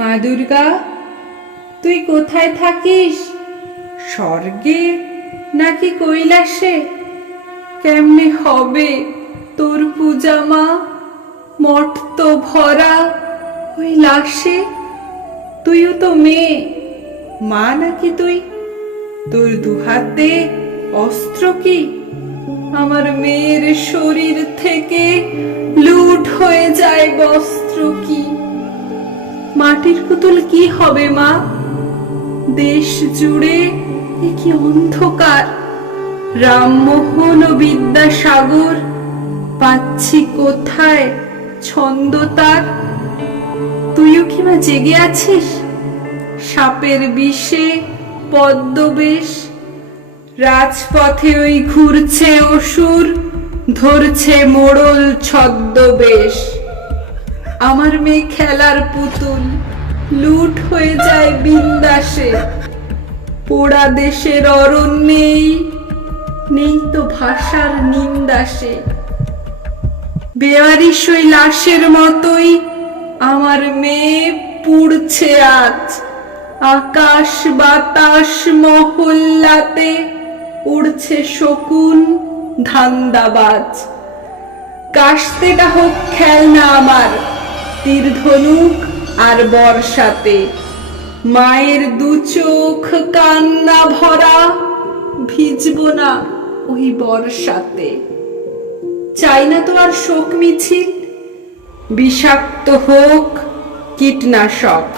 মা দুর্গা, তুই কোথায় থাকিস? স্বর্গে নাকি কৈলাসে? কেমনে হবে তোর পূজা মা? মঠ তো ভরা ওই লাশে। তুইও তো মেয়ে, মা নাকি তুই? তোর দুহাতে অস্ত্র কি? আমার মেয়ের শরীর থেকে লুট হয়ে যায় বস্ত্র কি? মাটির পুতুল কি হবে মা? দেশ জুড়ে এ কি অন্ধকার! রামমোহন ও বিদ্যাসাগর, পাচ্ছি কোথায় ছন্দ তার? তুইও কি মা জেগে আছিস? সাপের বিষে পদ্মবেশ, রাজপথে ওই ঘুরছে অসুর, ধরছে মোড়ল ছদ্মবেশ। আমার মেয়ে খেলার পুতুল, লুট হয়ে যায় বিন্দাসে। পোড়া দেশের অরণ্যেই নেই তো ভাষার নিন্দাসে। বেয়ারিশ ওই লাশের মতোই আমার মেয়ে পুড়ছে আজ। আকাশ বাতাস মহল্লাতে উড়ছে শকুন ধান্দাবাজ। কাস্তেটা হোক খেলনা আমার, তীর ধনুক আর বর্ষাতে। মায়ের দু চোখ কান্না ভরা, ভিজব না ওই বর্ষাতে। চাই না তো আর শোক মিছিল, বিষাক্ত হোক কীটনাশক।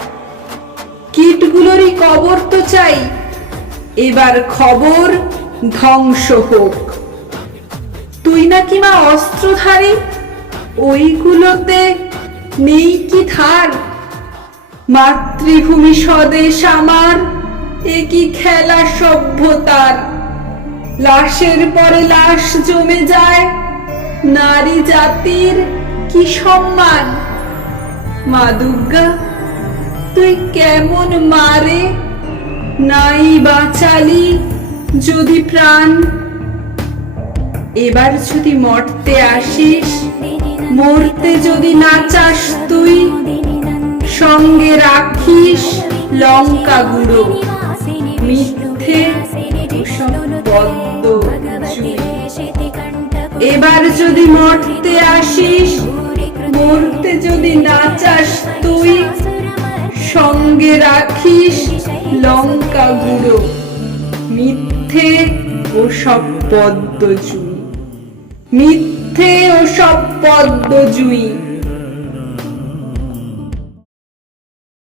কীটগুলোরই কবর তো চাই, এবার খবর ধ্বংস হোক। তুই নাকি মা অস্ত্রধারী, ওইগুলোতে নেই কি ধার? মাতৃভূমি স্বদেশ আমার, এ কি খেলা সভ্যতার? লাশের পরে লাশ জমে যায়, নারী জাতির কি সম্মান? মা দুর্গা, তুই কেমন মারে? নাই বাঁচালি যদি প্রাণ। এবার যদি মরতে আসিস, মরতে যদি না চাস তুই, সঙ্গে রাখিস লঙ্কা গুঁড়ো। মিথ্যে ওসব পদ্ম জুই। এবার যদি মরতে আসিস, মরতে যদি না চাস তুই, সঙ্গে রাখিস লঙ্কা গুঁড়ো। মিথ্যে ওসব পদ্ম জুই, মিথ্যে ওসব পদ্ম জুই।